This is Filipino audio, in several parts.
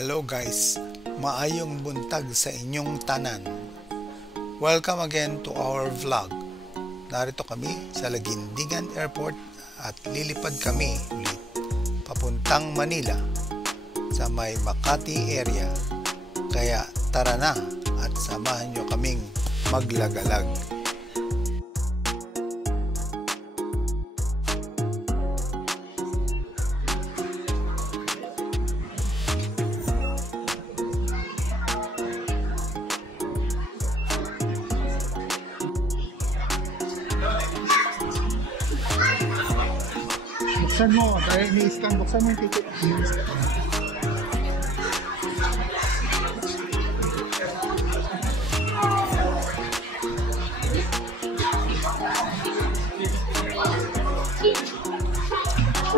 Hello guys, maayong buntag sa inyong tanan. Welcome again to our vlog. Narito kami sa Lagindingan Airport at lilipad kami ulit papuntang Manila sa may Makati area. Kaya tara na at samahan nyo kaming maglagalag. Buksan mo, dahil ni-scan, buksan mo yung ticket.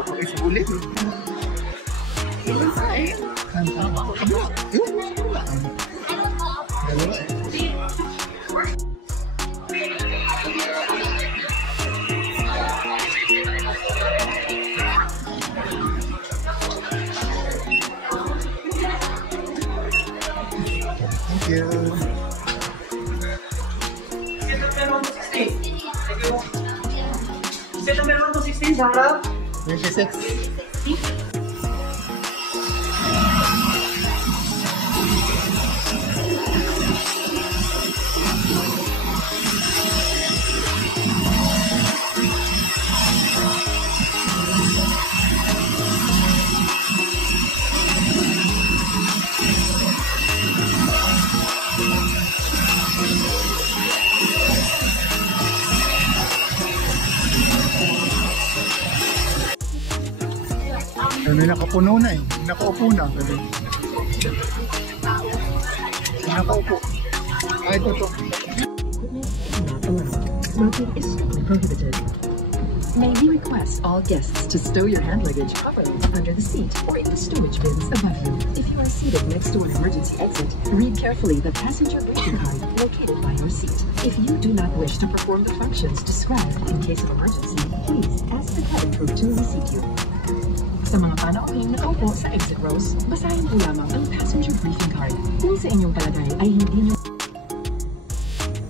Okay, sa ulit. Ilan tayo? Dalawa. Thank you. Seat number 116, Sarah. 26. May nakapuno na eh. Nakaupo na. Nakaupo. Ay, ito. Smoking is prohibited. May we request all guests to stow your hand luggage properly under the seat or in the stowage bins above you. If you are seated next to an emergency exit, read carefully the passenger briefing card located by your seat. If you do not wish to perform the functions described in case of emergency, please ask the cabin crew to reseat you. Sa mga panauhing nakaupo sa exit rows, basahin po lamang ang passenger briefing card. Kung sa inyong palagay ay hindi nyo...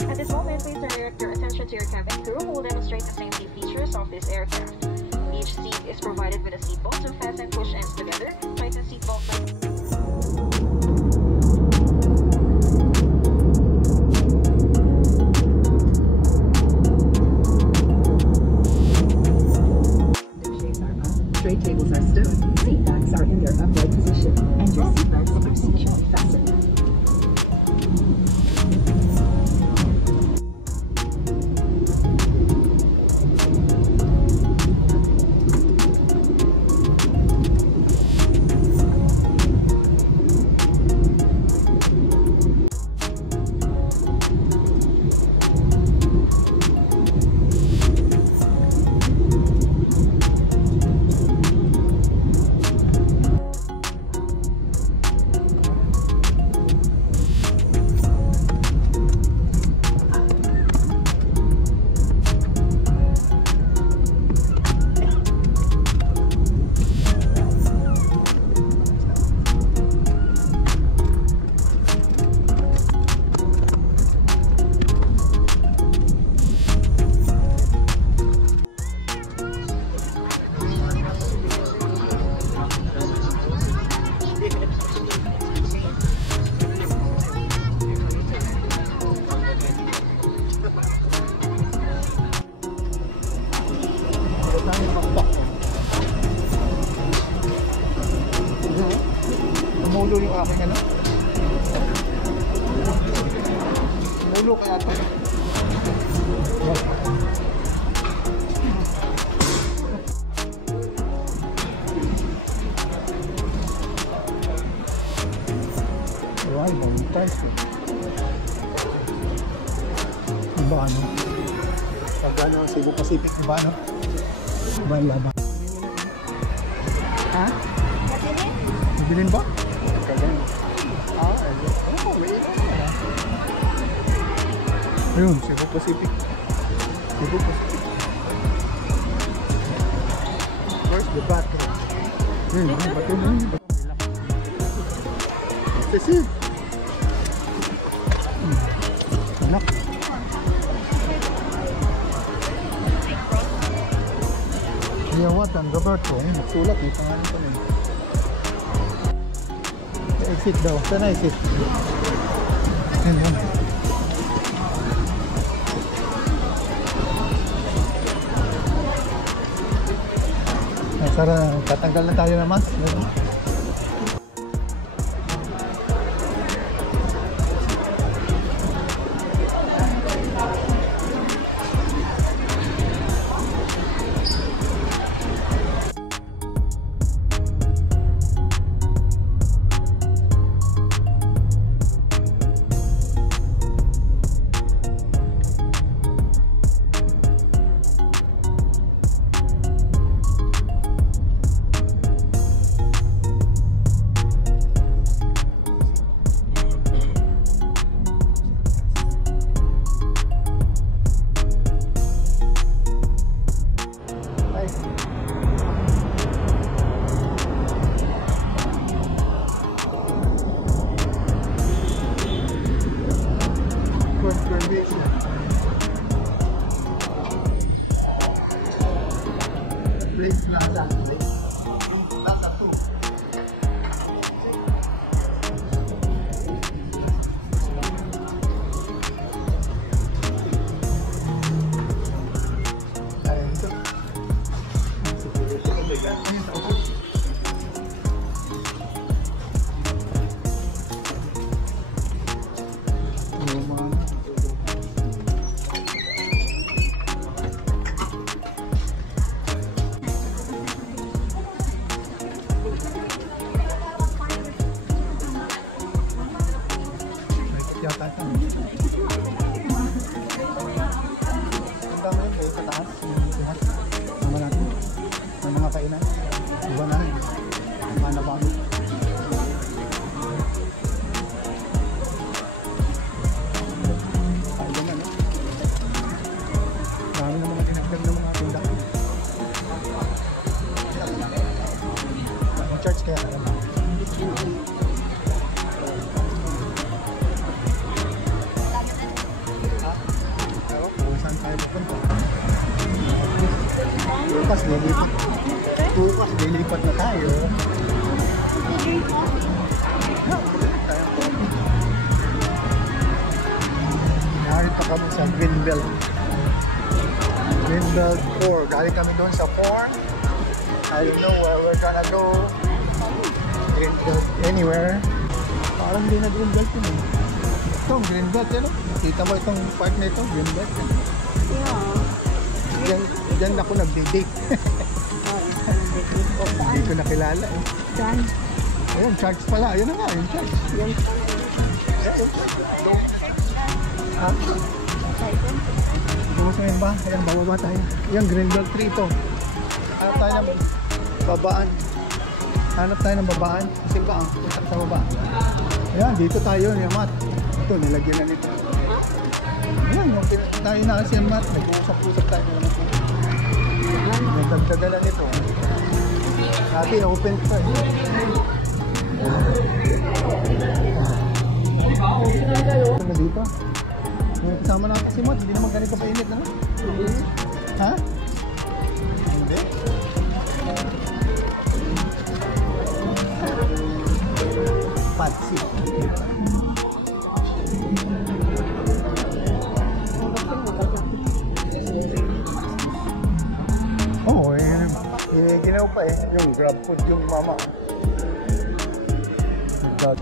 At this moment, please direct your attention to your cabin crew who will demonstrate the safety features of this aircraft. Each seat is provided with a seatbelt to fasten push ends together. Tighten seatbelt Tray tables are stowed, seat backs are in their upright position, and your seat belts are securely fastened. Tumulo yung aking ano? Tumulo kaya ito. Ay, montage eh. Iba ano? Pag ano, Cebu Pacific, iba ano? Iba ang laban. Ha? Bilhin ba? Ayun, Cebu Pacific. Cebu Pacific. Where's the bathroom? Bathroom. this is. Anak. Liyawatan, Roberto. Ayun, nagsulat eh. Pangalan pa na eh. Exit daw. Saan na exit? Ayun, yun. Sara, tatanggal na tayo na mask. Bukas lilipat na tayo. Narito kami sa Greenbelt. Greenbelt 4. Galing kami doon sa 4. I don't know where we're gonna go. Greenbelt anywhere. Parang di na Greenbelt yun eh. Itong Greenbelt yun. Kita mo itong part na ito, Greenbelt. Yeah. Diyan ako nagdi-date. Hindi ko nakilala eh. Saan? Ayun, church pala. Ayun na nga, yung church. Yung Ha? Bukas ngayon ba? Ayan, bababa tayo. Ayan, Greenbelt 3 ito. Hanap tayo ng babaan. Hanap tayo ng babaan. Simbaan. Punta sa baba. Ayan, dito tayo. Yung mat. Ito, nilagyan na nito. Ayan, yung tayo na kasi yung mat. Nag-uusap-usap tayo naman po. May dagdagala nito. Dati, open pa eh. Ito na dito. Yung kasama natin si Mat, hindi naman ganito painit na. Ha? Hindi? Patsi. Oo, ginaw pa eh. Yung grab food yung mama. God.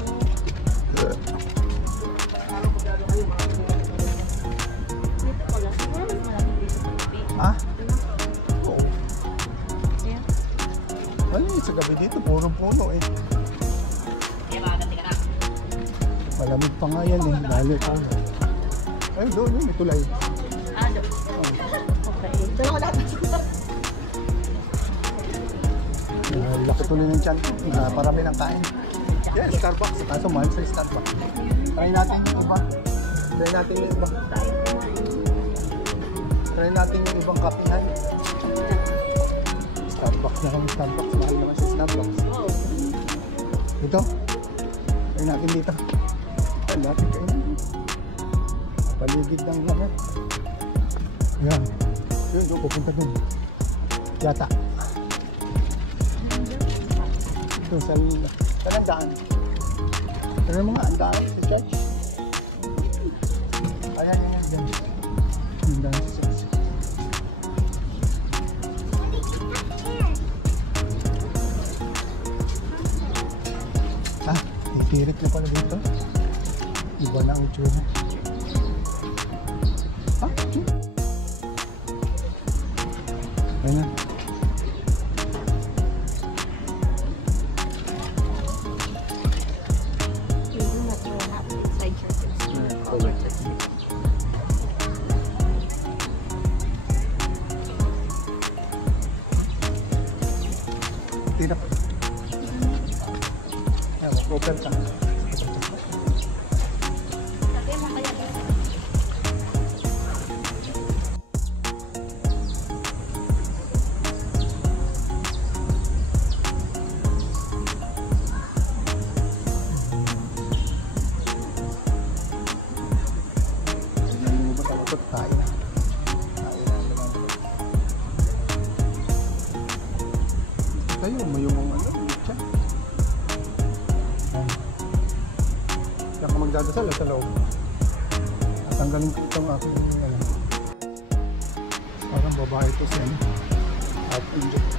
Ha? Oo. Maliit sa gabi dito, puro puno eh. Malamig pa nga yan eh, lalo pa. Ay, doon yun, may tulay. Laki tuloy ng tiyan ko, parami ng kain. Yan, Starbucks. Kaso mahal sa Starbucks. Try natin yung iba. Try natin yung iba. Try natin yung ibang kapihan. Starbucks na kami, Starbucks. Mahal naman sa Starbucks. Ito? Kain natin dito. Kain natin paligid ng lahat. Ayan. Yun, doon, pupunta dun. Yata. Ito, saan daan? Ito na mga andaan sa church. Ayan, dyan. Andaan sa church. Tirik na pala dito. Iba na ang itsura. Ayun na. Tirap. Open ka. Tayo, mayroong ano, siya. Kaya kung magdadasal sa loob. At tanggalin ko itong aking parang babae ito siya. At inject.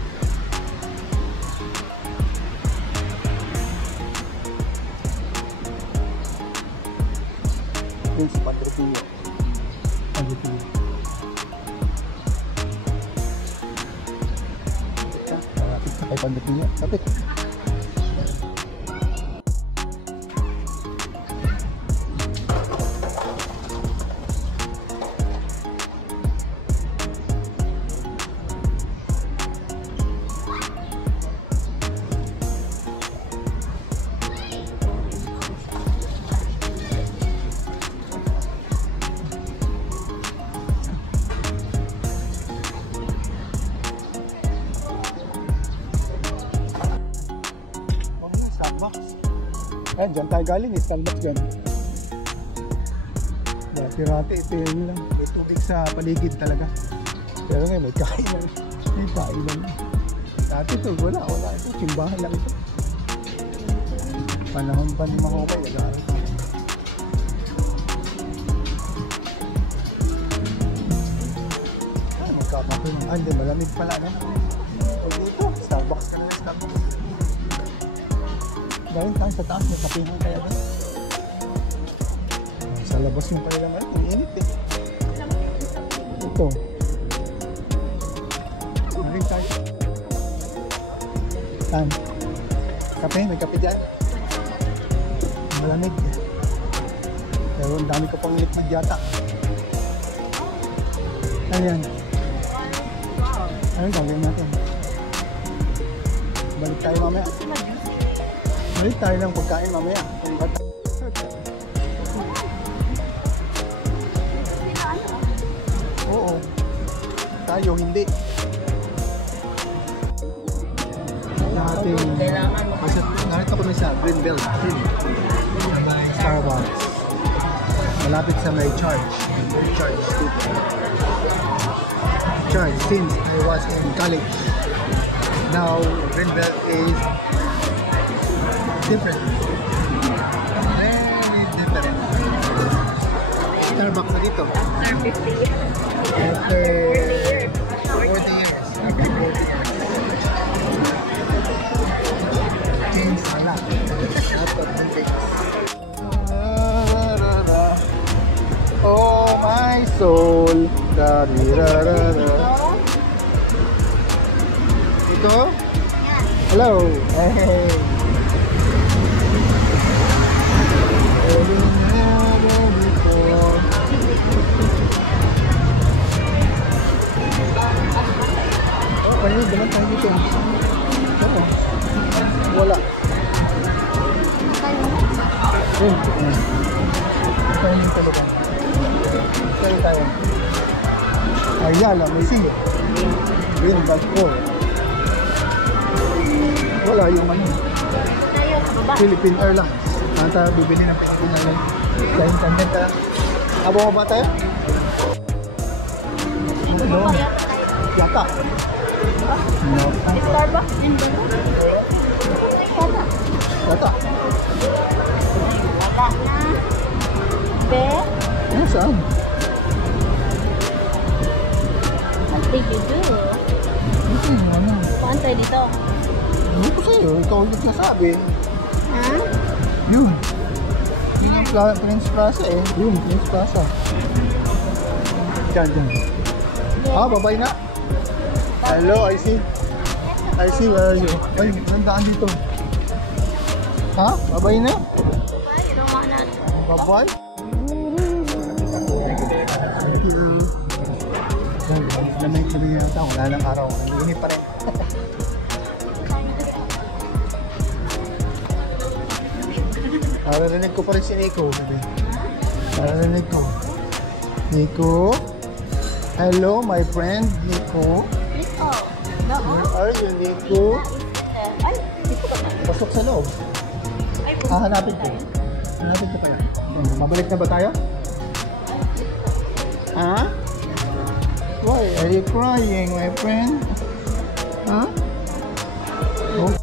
Yun si Padre Pio. Padre Pio. Kapit sa kay Padre Pio. Kapit. Ayan, dyan tayo galing, Starbucks dyan. Dati-rati, ito yun lang. May tubig sa paligid talaga. Pero ngayon, may kainan. May kainan. Dati ito, wala ito. Simbahan lang ito. Panahon pa ni Mahokay, wala ito. Magkakape ng ande, malamig pala, no? O dito, Starbucks ka na, Starbucks. Dahil tayo sa taas, may kapihan kaya doon. Sa labas yung pala naman, ang init eh. Ito. Maring tayo. Saan? Kape? May kape dyan? Malamig. Pero ang dami ko pang liquid yata. Ayan. Ano gagawin natin? Balik tayo mamaya. Balik tayo ng pagkain mamaya. Oo. Tayo hindi. Narito kami sa Greenbelt Starbucks. Malapit sa may charge. Charge since I was in college. Now Greenbelt is different. Very different. Starbucks na dito. After 40 years. After 40 years. Changed a lot. Lot of things. Oh my soul. Ito? Hello. Hey. Pwede naman tayo dito. Oo. Wala. Yun. Tayo yung talaga. Tayo. Ayala, may sige. Green Belt 4. Wala yung ano. Philippine Airlines. Saan tayo bibili ng pinag-inalan? Sa internet ka. Habang ba tayo? Ano? Yata. No. Starbucks in the Yata. wala na. Be, Ano saan? nag-debut. Ano? Saan tayo dito? Ano ko sa'yo? Ikaw ulit nasabi. Ha? Yun. Yun yung Prince Plaza eh. Yun, Prince Plaza. Diyan. Ah, babay na. Hello, I see. Where are you? Ay, nandaan dito. Ha? Babay na? You don't wanna... Babay? Thank you. Lamay ko rin yata. Wala lang araw. Nanginip pa rin. Nararinig ko pa rin si Nico. Nararinig ko. Nico? Hello, my friend, Nico. Dito. Where are you, Nico? Ay, dito ka na. Pasok sa loob. Ay, Hanapin ko. Hanapin ko kaya. Mabalik na ba tayo? Ha? Why are you crying, my friend? Ha? Oh.